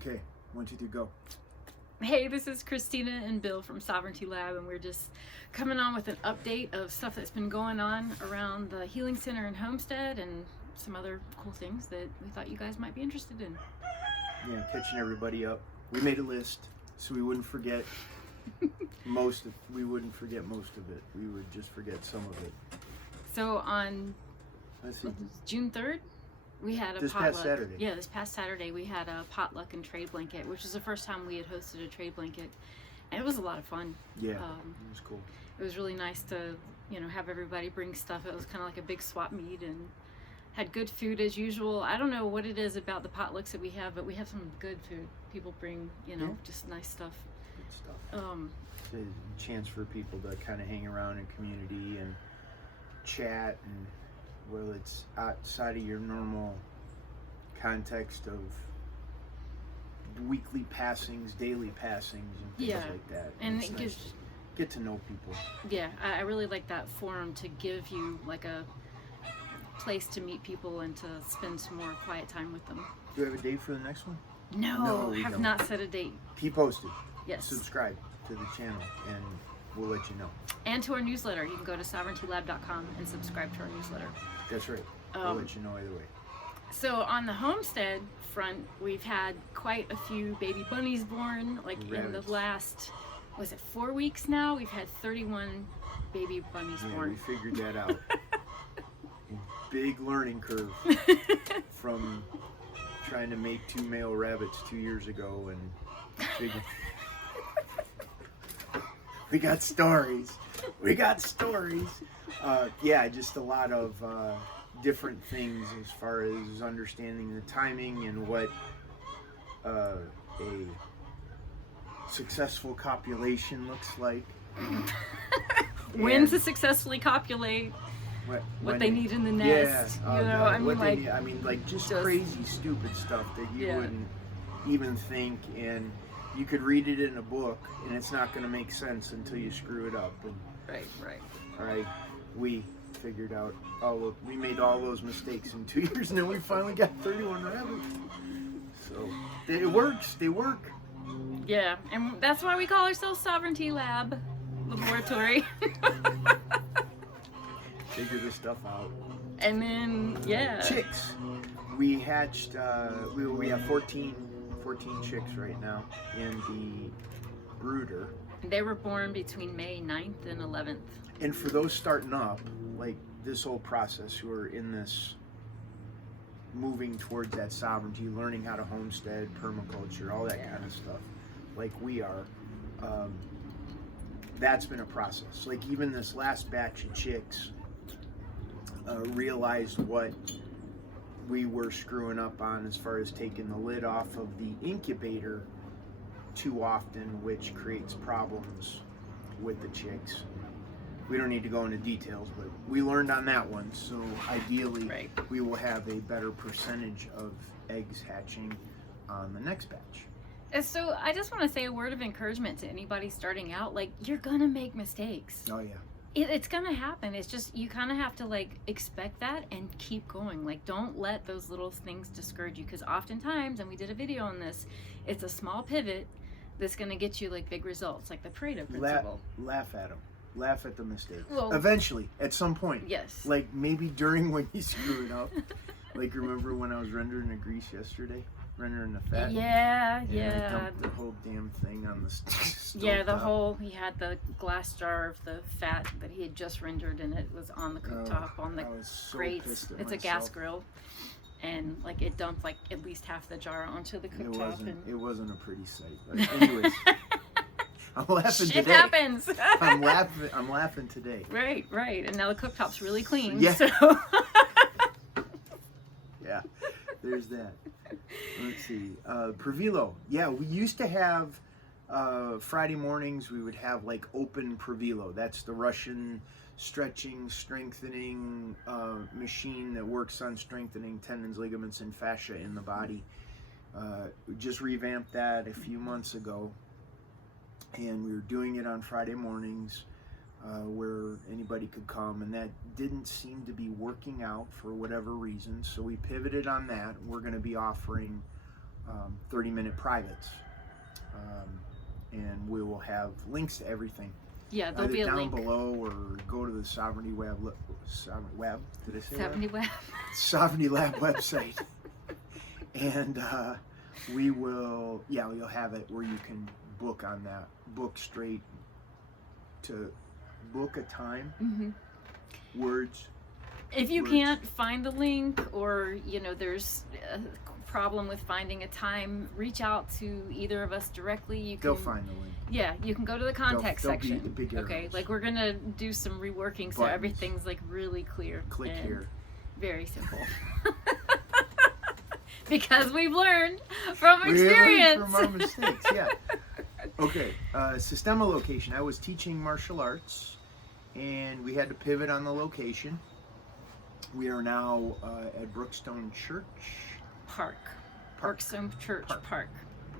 Okay, 1, 2, 3, go. Hey, this is Christina and Bill from Sovereignty Lab, and we're just coming on with an update of stuff that's been going on around the Healing Center and Homestead and some other cool things that we thought you guys might be interested in. Yeah, catching everybody up. We made a list so we wouldn't forget most of it. We would just forget some of it. So on June 3rd, we had a potluck. Past Saturday. Yeah, this past Saturday we had a potluck and trade blanket, which was the first time we had hosted a trade blanket, and it was a lot of fun. Yeah, it was cool. It was really nice to, have everybody bring stuff. It was kind of like a big swap meet and had good food as usual. I don't know what it is about the potlucks that we have, but we have some good food. People bring, just nice stuff. Good stuff. It's a chance for people to kind of hang around in community and chat, and well, it's outside of your normal context of weekly passings, daily passings, and things like that. And it's it nice gives to get to know people. Yeah, I really like that forum to give you like a place to meet people and to spend some more quiet time with them. Do you have a date for the next one? No, we have don't. not set a date. Keep posted. Yes. Subscribe to the channel and we'll let you know. And to our newsletter. You can go to sovereigntylab.com and subscribe to our newsletter. That's right. We'll let you know either way. So on the Homestead front, we've had quite a few baby bunnies born. Like in the last, was it 4 weeks now? We've had 31 baby bunnies born. We figured that out. Big learning curve from trying to make 2 male rabbits 2 years ago, and figured we got stories. Yeah, just a lot of different things as far as understanding the timing and what a successful copulation looks like. When to successfully copulate. What they need in the nest, just crazy, stupid stuff that you wouldn't even think, and you could read it in a book, and it's not going to make sense until you screw it up. And, right. We figured out, we made all those mistakes in 2 years, and then we finally got 31 rabbits. So it works. They work. Yeah, and that's why we call ourselves Sovereignty Lab Laboratory. Figure this stuff out. And then, chicks. We hatched, we have 14 chicks right now in the brooder. They were born between May 9th and 11th. And for those starting up, like this whole process, who are in this, moving towards that sovereignty, learning how to homestead, permaculture, all that kind of stuff, like we are, that's been a process. Like even this last batch of chicks, realized what we were screwing up on as far as taking the lid off of the incubator too often, which creates problems with the chicks. We don't need to go into details, but we learned on that one. So ideally, we will have a better percentage of eggs hatching on the next batch. And so I just want to say a word of encouragement to anybody starting out. Like, you're gonna make mistakes. Oh yeah. It's gonna happen. It's just, you kind of have to expect that and keep going. Don't let those little things discourage you, because oftentimes, and we did a video on this, it's a small pivot that's gonna get you big results, like the Pareto principle. Laugh at them. Laugh at the mistake. Well, eventually, at some point. Yes. Maybe during when you screw it up. Remember when I was rendering the grease yesterday? Rendering the fat? Yeah. I dumped the whole damn thing on the stove. He had the glass jar of the fat that he had just rendered, and it was on the cooktop, on the grates. It's a gas grill. And it dumped at least half the jar onto the cooktop. It wasn't a pretty sight. But anyways, I'm laughing today. It happens. I'm laughing today. Right. And now the cooktop's really clean. Yeah. So. Yeah, there's that. Let's see. Pravilo. Yeah, we used to have Friday mornings. We would have open Pravilo. That's the Russian stretching, strengthening machine that works on strengthening tendons, ligaments, and fascia in the body. We just revamped that a few months ago, and we were doing it on Friday mornings, where anybody could come, and that didn't seem to be working out for whatever reason, so we pivoted on that. We're going to be offering 30-minute privates. And we will have links to everything. Yeah, there'll either be a down link. below, or go to the Sovereignty Web. Web? Did I say Sovereignty Web. Sovereignty Lab website, and we will. Yeah, we'll have it where you can book on that. Book straight to book a time. Mm-hmm. Words. If you Words. can't find the link, or there's a problem with finding a time, reach out to either of us directly. You can, They'll find the link. Yeah, you can go to the contact They'll be section. the big Okay, arrows. like we're gonna do some reworking so Buttons. everything's like really clear. Click and here. Very simple. Because we've learned from We learned experience. from our mistakes. Yeah. Okay. Systema location. I was teaching martial arts, and we had to pivot on the location. We are now at Brookstone Church. Park. Brookstone Church Park.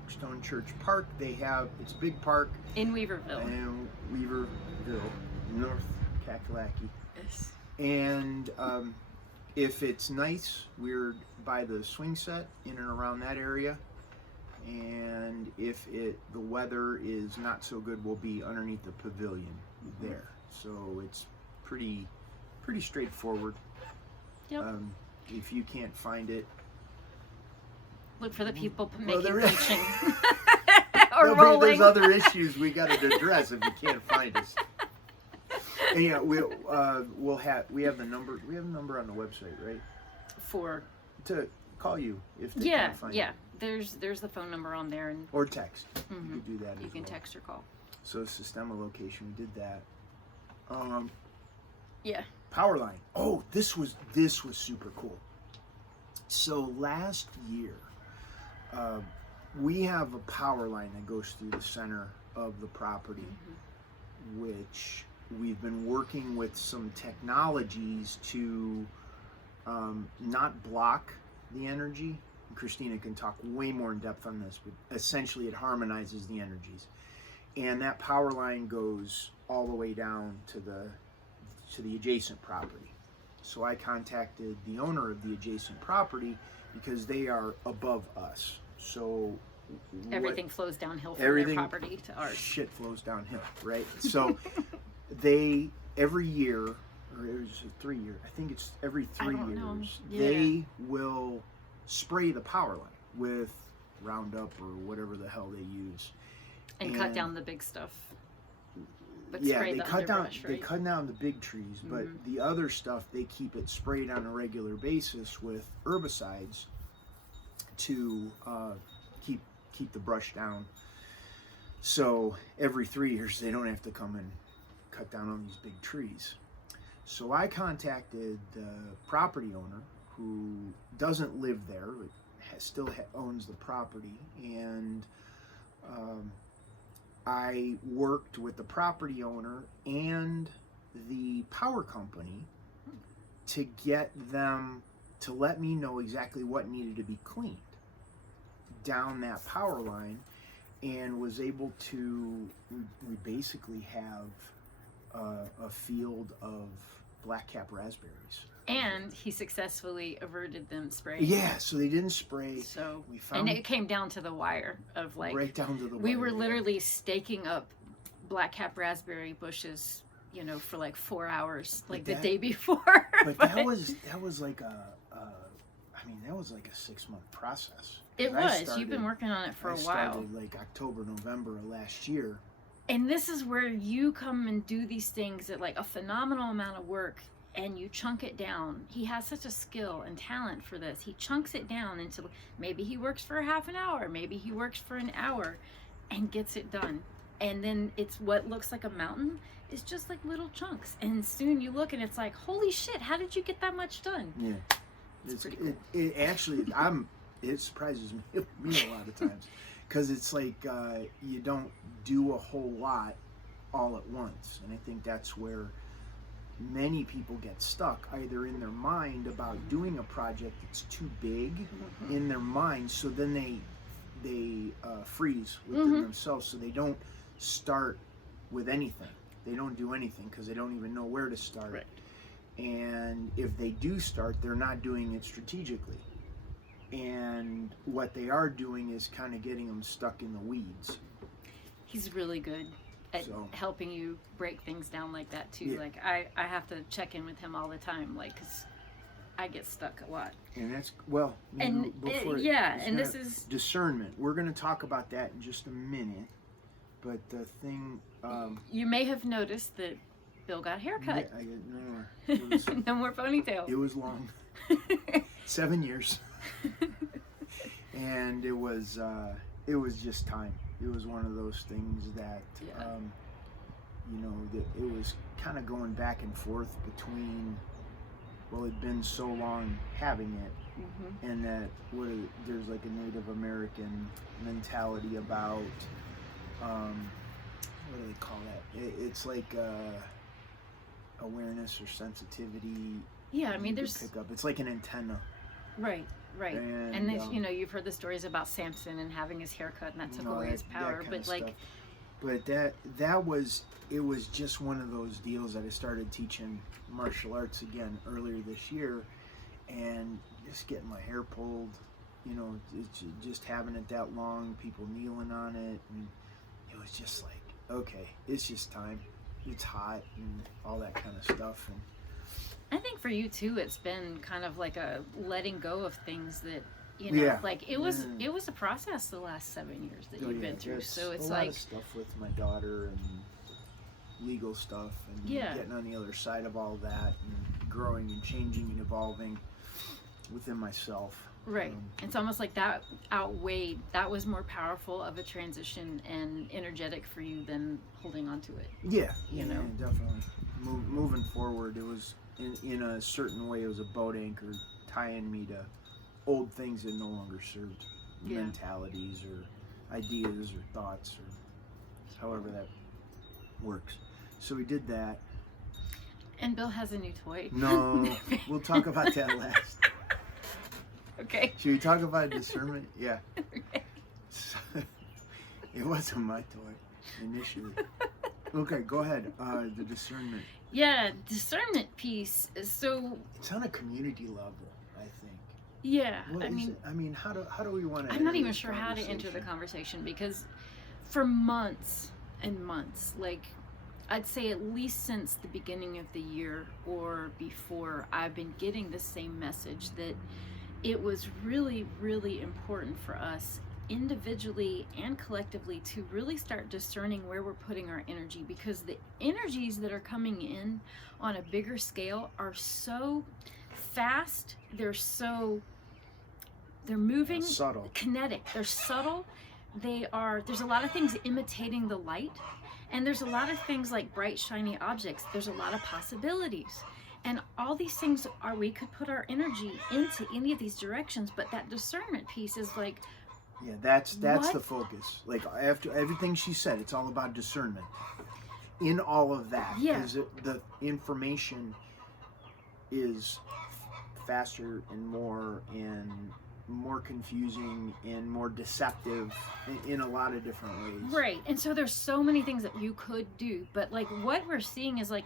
Brookstone Church Park. They have, it's a big park In Weaverville. in Weaverville, North Carolina. Yes. And if it's nice, we're by the swing set in and around that area. And if the weather is not so good, we'll be underneath the pavilion there. So it's pretty straightforward. Yep. If you can't find it, Look for the people Well, making there is- punching. Or rolling. there's other issues we got to address if you can't find us. And yeah, we have the number. We have a number on the website, right? For To call you if they yeah, can't find yeah. you. There's the phone number on there, and Or text. mhm, You can do that. you as can well. text or call. So Systema location, we did that. Yeah. Power line. Oh, this was super cool. So last year, we have a power line that goes through the center of the property, which we've been working with some technologies to not block the energy. Christina can talk way more in depth on this, but essentially it harmonizes the energies. And that power line goes all the way down to the adjacent property. So I contacted the owner of the adjacent property because they are above us. So Everything flows downhill from everything- their property to ours. shit flows downhill, right? So they every year, or it's 3 year, I think it's every 3 don't know. years, Yeah. they will spray the power line with Roundup or whatever the hell they use. And cut down the big stuff. But Yeah, spray they the cut down underbrush, right? they cut down the big trees, but the other stuff they keep it sprayed on a regular basis with herbicides to keep the brush down. So every 3 years they don't have to come and cut down on these big trees. So I contacted the property owner, who doesn't live there, but still owns the property, and I worked with the property owner and the power company to get them to let me know exactly what needed to be cleaned down that power line, and was able to, we basically have a field of black-cap raspberries. And he successfully averted them spraying. Yeah, so they didn't spray. So, We found and it came down to the wire of like, right down to the we wire, were yeah. literally staking up black-cap raspberry bushes, for like 4 hours, like the that- day before. But that was like that was like a 6-month process. It I was. started- You've been working on it for I a while. started like October, November of last year. And this is where you come and do these things at like a phenomenal amount of work, and you chunk it down. He has such a skill and talent for this. He chunks it down into, maybe he works for half an hour, maybe he works for an hour, and gets it done. And then it's what looks like a mountain is just like little chunks. And soon you look and it's like, holy shit, how did you get that much done? Yeah, It's pretty cool. It actually, it surprises me a lot of times, because it's like you don't do a whole lot all at once, and I think that's where many people get stuck, either in their mind about doing a project that's too big in their mind, so then they freeze within themselves, so they don't start with anything. They don't do anything because they don't even know where to start. Right. And if they do start, they're not doing it strategically. and what they are doing is kind of getting them stuck in the weeds. He's really good at helping you break things down like that too. Yeah. Like I have to check in with him all the time, like, 'cause I get stuck a lot. And that's and this is discernment. We're going to talk about that in just a minute. But the thing, you may have noticed that Bill got a haircut. Yeah, it was, No more ponytail. it was long, 7 years, and it was just time. It was one of those things that, that it was kind of going back and forth between, well, it'd been so long having it, and that there's like a Native American mentality about, what do they call that? It's like awareness or sensitivity. Yeah, I mean, there's pick up. It's like an antenna. Right. And then, you've heard the stories about Samson and having his hair cut, and that took away his power. But like, it was just one of those deals that I started teaching martial arts again earlier this year, and just getting my hair pulled, it's just having it that long, people kneeling on it, and it was just like, okay, it's just time. It's hot and all that kind of stuff. And I think for you too, it's been kind of like a letting go of things that, like it was a process the last 7 years that you've been through. So it's a like lot of stuff with my daughter and legal stuff and getting on the other side of all that and growing and changing and evolving within myself. Right. It's almost like that that was more powerful of a transition and energetic for you than holding on to it. Yeah, definitely. Moving forward, it was in a certain way, it was a boat anchor tying me to old things that no longer served, mentalities or ideas or thoughts or however that works. So we did that. And Bill has a new toy. No, we'll talk about that last. Okay. Should we talk about discernment? Yeah. Okay. It wasn't my toy initially. Okay, go ahead. The discernment. Yeah, discernment piece. So it's on a community level, I think. Yeah, I mean, how do we want to? I'm not even sure how to enter the conversation, because for months and months, like I'd say at least since the beginning of the year or before, I've been getting the same message that it was really, really important for us individually and collectively to really start discerning where we're putting our energy, because the energies that are coming in on a bigger scale are so fast, they're moving, subtle, kinetic, they're subtle, there's a lot of things imitating the light, and there's a lot of things like bright shiny objects. There's a lot of possibilities. And all these things we could put our energy into any of these directions, but that discernment piece is like, yeah, that's the focus. Like after everything she said, it's all about discernment in all of that. Yeah. Because the information is faster and more confusing and more deceptive in a lot of different ways. Right. And so there's so many things that you could do, but like what we're seeing is like,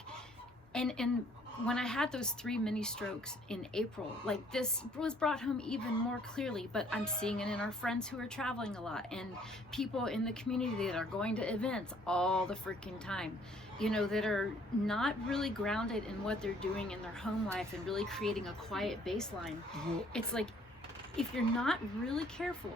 and when I had those 3 mini strokes in April, like this was brought home even more clearly, but I'm seeing it in our friends who are traveling a lot and people in the community that are going to events all the freaking time, that are not really grounded in what they're doing in their home life and really creating a quiet baseline. It's like, if you're not really careful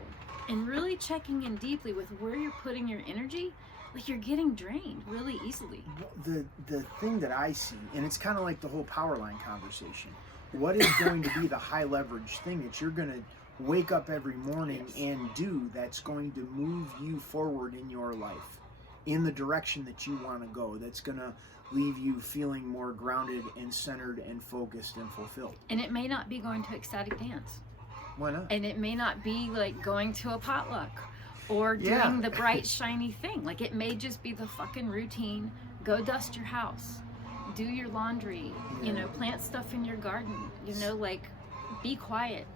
and really checking in deeply with where you're putting your energy, like you're getting drained really easily. The thing that I see, and it's kind of like the whole power line conversation, what is going to be the high leverage thing that you're going to wake up every morning and do that's going to move you forward in your life in the direction that you want to go, that's going to leave you feeling more grounded and centered and focused and fulfilled? And it may not be going to ecstatic dance. Why not? And it may not be like going to a potluck or doing the bright shiny thing. Like it may just be the fucking routine. Go dust your house, do your laundry, plant stuff in your garden, like be quiet.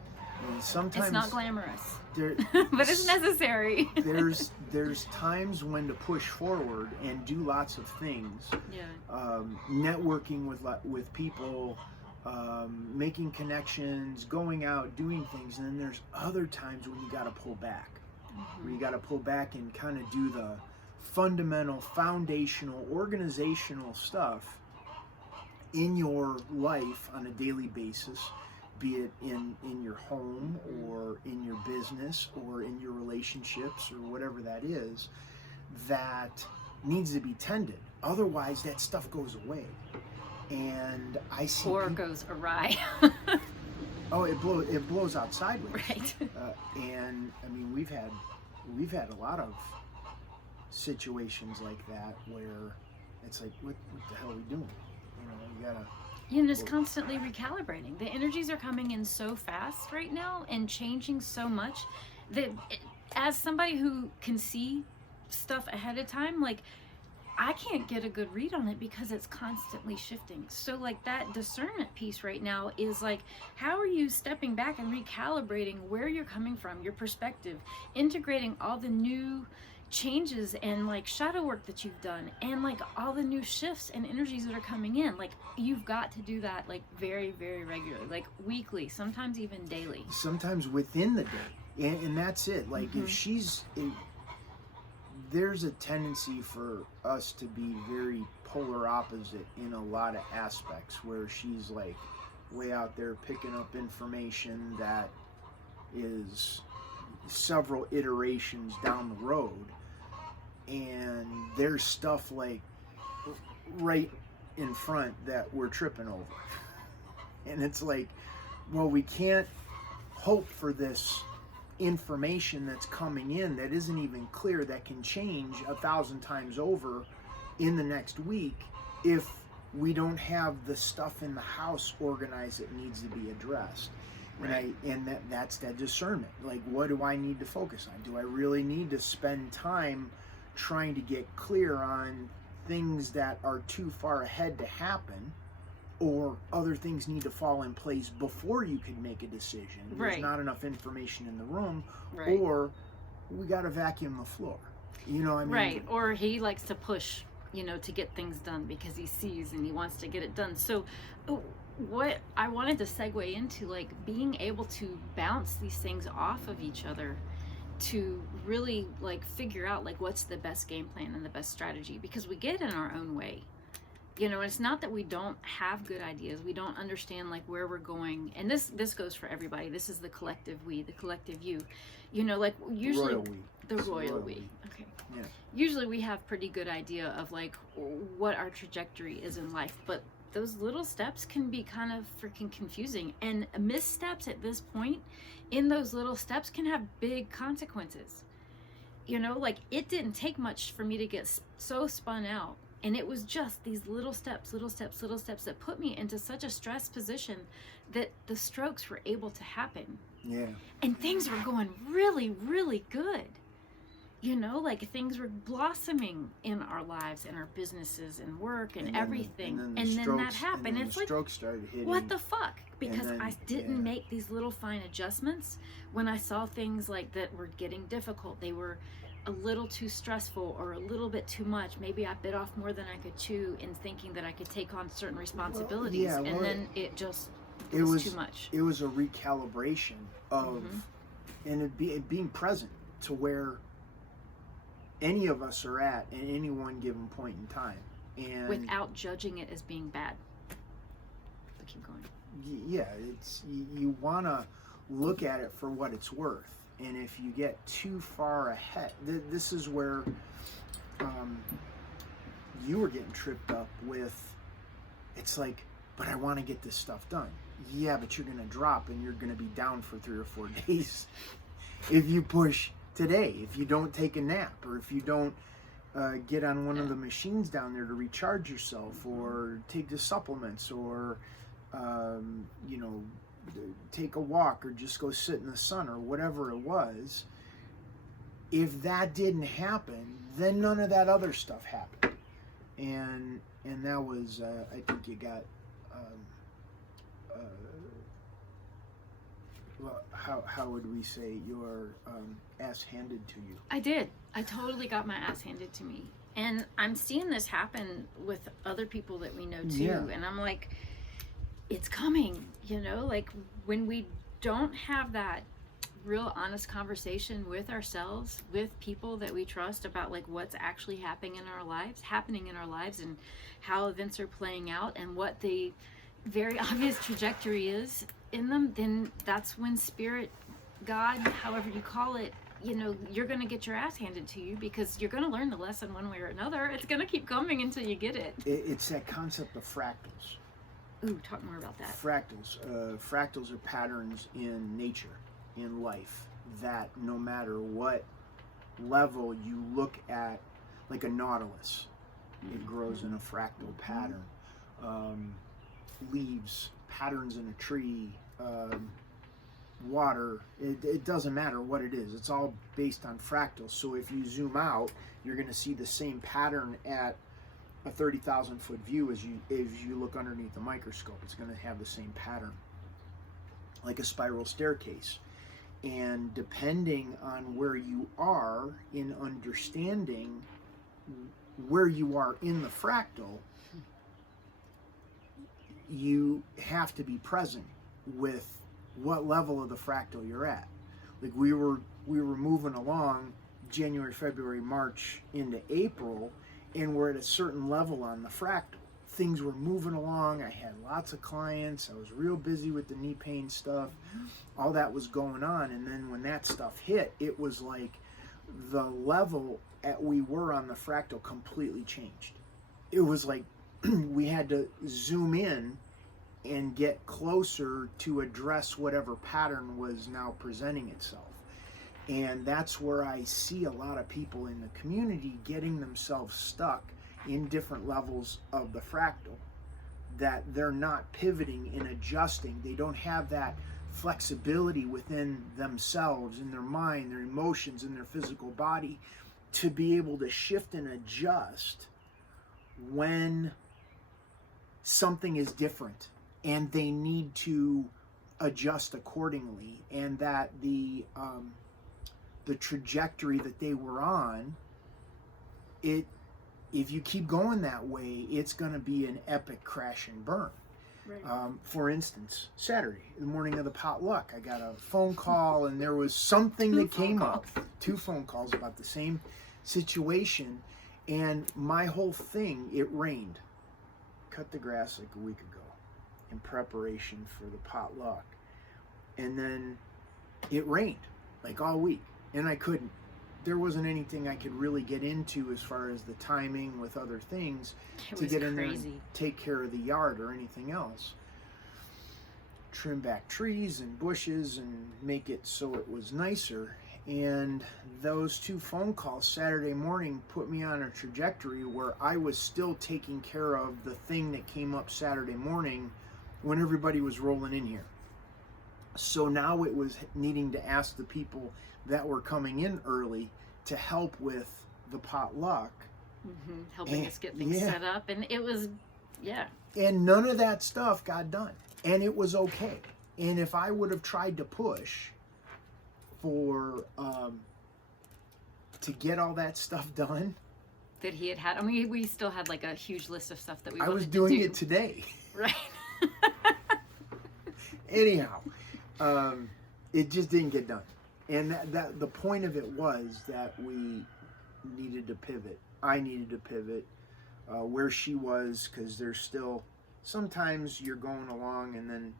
And sometimes it's not glamorous, but it's necessary. there's times when to push forward and do lots of things. Yeah. Networking with people, making connections, going out, doing things. And then there's other times when you got to pull back, where you got to pull back and kind of do the fundamental, foundational, organizational stuff in your life on a daily basis, be it in your home or in your business or in your relationships or whatever that is, that needs to be tended. Otherwise, that stuff goes away. And I see or goes awry. Oh, it blows out sideways. Right. And I mean, we've had a lot of situations like that where it's like, what the hell are we doing? You gotta. Just constantly recalibrating. The energies are coming in so fast right now and changing so much that as somebody who can see stuff ahead of time, like, I can't get a good read on it because it's constantly shifting. So like that discernment piece right now is like, how are you stepping back and recalibrating where you're coming from, your perspective, integrating all the new changes and like shadow work that you've done and like all the new shifts and energies that are coming in. Like, you've got to do that like very, very regularly, like weekly, sometimes even daily. Sometimes within the day. And that's it. Like, if there's a tendency for us to be very polar opposite in a lot of aspects, where she's like way out there picking up information that is several iterations down the road, and there's stuff like right in front that we're tripping over. And it's like, well, we can't hope for this information that's coming in that isn't even clear, that can change 1,000 times over in the next week, if we don't have the stuff in the house organized that needs to be addressed. Right. And that's that discernment. Like, what do I need to focus on? Do I really need to spend time trying to get clear on things that are too far ahead to happen, or other things need to fall in place before you can make a decision? There's not enough information in the room, or we got to vacuum the floor. You know what I mean? Right. Or he likes to push, to get things done because he sees and he wants to get it done. So what I wanted to segue into, like, being able to bounce these things off of each other to really like figure out like what's the best game plan and the best strategy, because we get in our own way. It's not that we don't have good ideas, we don't understand like where we're going. And this goes for everybody. This is the collective we, the collective you. Like usually the royal we. Okay. Yeah. Usually we have pretty good idea of like what our trajectory is in life, but those little steps can be kind of freaking confusing, and missteps at this point in those little steps can have big consequences. Like, it didn't take much for me to get so spun out, and it was just these little steps that put me into such a stressed position that the strokes were able to happen. Yeah. And things were going really, really good. Like, things were blossoming in our lives and our businesses and work and everything. And then that happened. And it's the like, strokes started hitting. what the fuck? Because I didn't make these little fine adjustments when I saw things like that were getting difficult. They were a little too stressful or a little bit too much. Maybe I bit off more than I could chew in thinking that I could take on certain responsibilities. And then it was too much. It was a recalibration of, and it being present to where any of us are at any one given point in time, and without judging it as being bad. But keep going. Yeah, it's, you want to look at it for what it's worth, and if you get too far ahead, this is where you were getting tripped up with. It's like, but I want to get this stuff done. Yeah, but you're going to drop and you're going to be down for 3 or 4 days if you push today, if you don't take a nap, or if you don't get on one of the machines down there to recharge yourself, or take the supplements, or take a walk, or just go sit in the sun, or whatever it was. If that didn't happen, then none of that other stuff happened, and that was I think you got well, how would we say, your ass handed to you? I did. I totally got my ass handed to me. And I'm seeing this happen with other people that we know too. Yeah. And I'm like, it's coming, you know, like when we don't have that real honest conversation with ourselves, with people that we trust about like what's actually happening in our lives and how events are playing out and what the very obvious trajectory is in them, then that's when spirit, God, however you call it, you know, you're going to get your ass handed to you because you're going to learn the lesson one way or another. It's going to keep coming until you get it. It's that concept of fractals. Ooh, talk more about that. Fractals. Fractals are patterns in nature, in life, that no matter what level you look at, like a nautilus, it grows in a fractal pattern. Leaves, patterns in a tree, water, it doesn't matter what it is. It's all based on fractals. So if you zoom out, you're going to see the same pattern at a 30,000 foot view as you look underneath the microscope. It's going to have the same pattern, like a spiral staircase. And depending on where you are in understanding where you are in the fractal, you have to be present with what level of the fractal you're at. Like we were moving along January, February, March into April, and we're at a certain level on the fractal. Things were moving along. I had lots of clients. I was real busy with the knee pain stuff. All that was going on. And then when that stuff hit, it was like the level at we were on the fractal completely changed. It was like we had to zoom in and get closer to address whatever pattern was now presenting itself. And that's where I see a lot of people in the community getting themselves stuck in different levels of the fractal, that they're not pivoting and adjusting. They don't have that flexibility within themselves, in their mind, their emotions, in their physical body, to be able to shift and adjust when something is different and they need to adjust accordingly, and that the trajectory that they were on, if you keep going that way, it's going to be an epic crash and burn. Right. For instance, Saturday, the morning of the potluck, I got a phone call, and there was something that came up. 2 phone calls about the same situation, and my whole thing, it rained. Cut the grass like a week ago in preparation for the potluck, and then it rained like all week, and there wasn't anything I could really get into as far as the timing with other things to get in there and take care of the yard or anything else. Trim back trees and bushes and make it so it was nicer. And those 2 phone calls Saturday morning put me on a trajectory where I was still taking care of the thing that came up Saturday morning when everybody was rolling in here. So now it was needing to ask the people that were coming in early to help with the potluck. Helping us get things set up. And it was, And none of that stuff got done. And it was okay. And if I would have tried to push for, to get all that stuff done. That he had. I mean, we still had like a huge list of stuff that we I wanted was to doing do. it today. Right. Anyhow, it just didn't get done. And that the point of it was that we needed to pivot. I needed to pivot where she was, because there's still, sometimes you're going along and then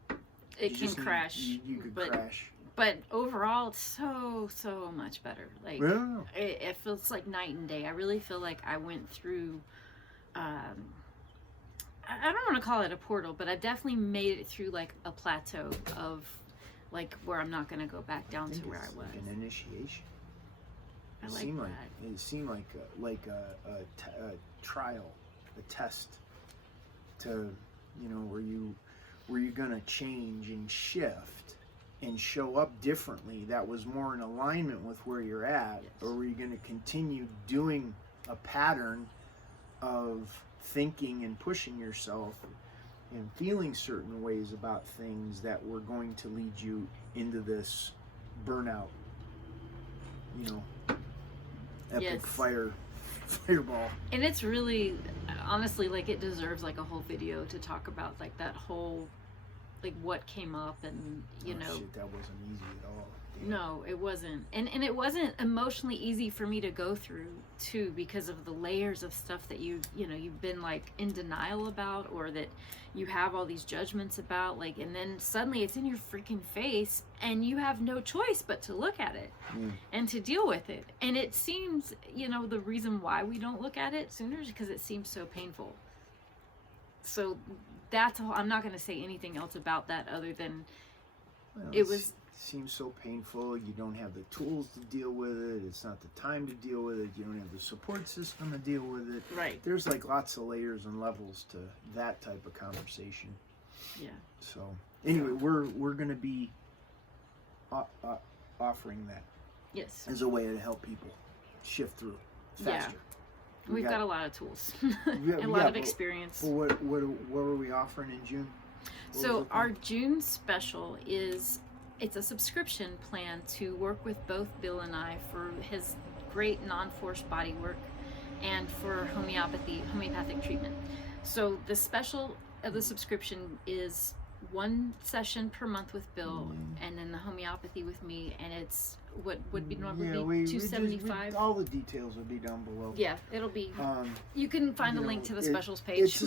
it can crash. You could crash. But overall, it's so much better. Like it feels like night and day. I really feel like I went through. I don't want to call it a portal, but I've definitely made it through like a plateau of like where I'm not going to go back down to where I was. Like an initiation. It seemed like a trial, a test to, where you're going to change and shift and show up differently. That was more in alignment with where you're at, or were you going to continue doing a pattern of thinking and pushing yourself and feeling certain ways about things that were going to lead you into this burnout, epic fireball. And it's really, honestly, like it deserves like a whole video to talk about like that whole like what came up, and you know, shit, that wasn't easy at all. Damn. no, it wasn't, and it wasn't emotionally easy for me to go through too, because of the layers of stuff that you know you've been like in denial about, or that you have all these judgments about, like, and then suddenly it's in your freaking face and you have no choice but to look at it and to deal with it. And it seems, you know, the reason why we don't look at it sooner is because it seems so painful. So that's all. I'm not going to say anything else about that other than it seems so painful. You don't have the tools to deal with it. It's not the time to deal with it. You don't have the support system to deal with it. Right. There's like lots of layers and levels to that type of conversation. Yeah. So anyway, we're going to be offering that. Yes. As a way to help people shift through faster. Yeah. We've got a lot of tools and a lot of experience. Well, what were we offering in June? So our June special it's a subscription plan to work with both Bill and I for his great non-forced body work and for homeopathic treatment. So the special of the subscription is 1 session per month with Bill, and then the homeopathy with me, and it's what would be normally be $275. All the details will be down below. Yeah, it'll be. You can find a link to the specials page.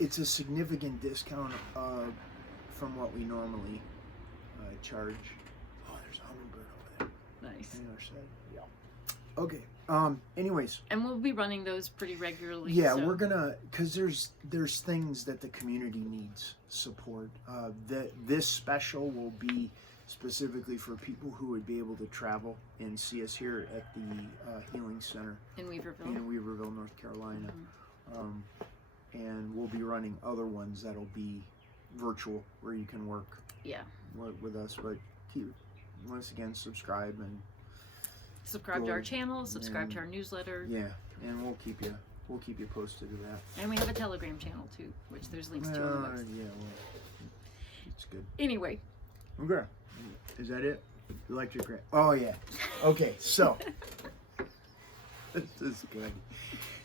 It's a significant discount from what we normally charge. Oh, there's a hummingbird over there. Nice. On the other side. Yeah. Okay. Anyways. And we'll be running those pretty regularly. Yeah, so. We're gonna, cause there's things that the community needs support. This special will be specifically for people who would be able to travel and see us here at the Healing Center in Weaverville, North Carolina. And we'll be running other ones that'll be virtual where you can work. Yeah. With us, but once again, subscribe to our channel, subscribe to our newsletter. Yeah, and we'll keep you posted to that. And we have a Telegram channel too, which there's links to on the website. Yeah, well, it's good. Anyway. Okay. Is that it? Electric grant. Oh yeah. Okay, so this is good.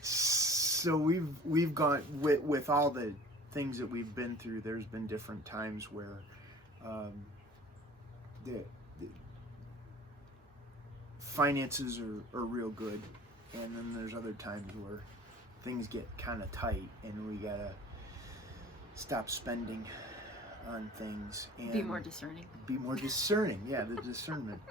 So we've gone with all the things that we've been through. There's been different times where the finances are real good, and then there's other times where things get kind of tight and we gotta stop spending on things and be more discerning. Yeah, the discernment.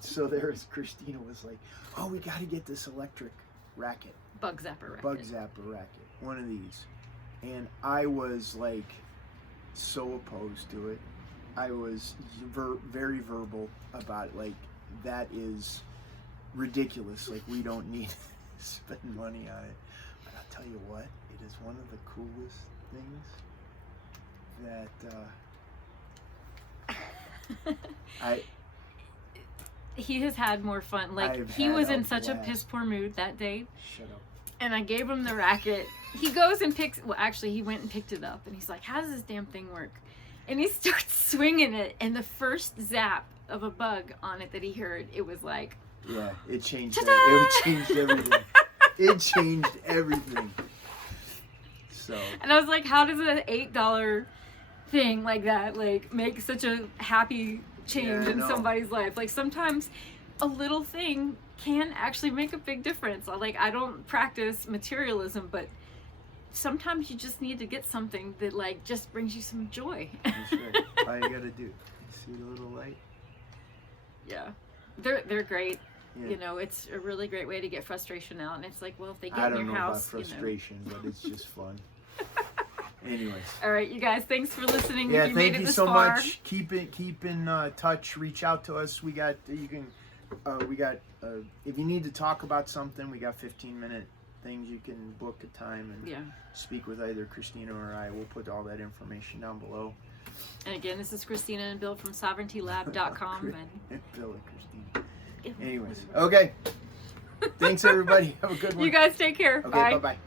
So there's Christina was like, oh, we got to get this electric racket, bug zapper racket, one of these. And I was like so opposed to it. I was very verbal about it, like, that is ridiculous, like, we don't need to spend money on it. But I'll tell you what, it is one of the coolest things that he has had more fun. Like, he was in such a piss poor mood that day. Shut up. And I gave him the racket. He goes and he went and picked it up, and he's like, how does this damn thing work? And he starts swinging it, and the first zap of a bug on it that he heard, it was like, yeah, it changed everything. It changed everything. So. And I was like, how does an $8 thing like that, like, make such a happy change in somebody's life? Like, sometimes a little thing can actually make a big difference. Like, I don't practice materialism, but sometimes you just need to get something that, like, just brings you some joy. That's right. All you gotta do. See the little light? Yeah. They're great. Yeah. You know, it's a really great way to get frustration out. And it's like, well, if they get in your house, about frustration, but it's just fun. Anyways. All right, you guys, thanks for listening. Yeah, if you made thank it you this so far. much. Keep in touch. Reach out to us. If you need to talk about something, we got 15-minute things. You can book a time and speak with either Christina or I. We'll put all that information down below. And again, this is Christina and Bill from SovereigntyLab.com. and Bill and Christina. Anyways, okay. Thanks, everybody. Have a good one. You guys take care. Okay, bye. bye-bye.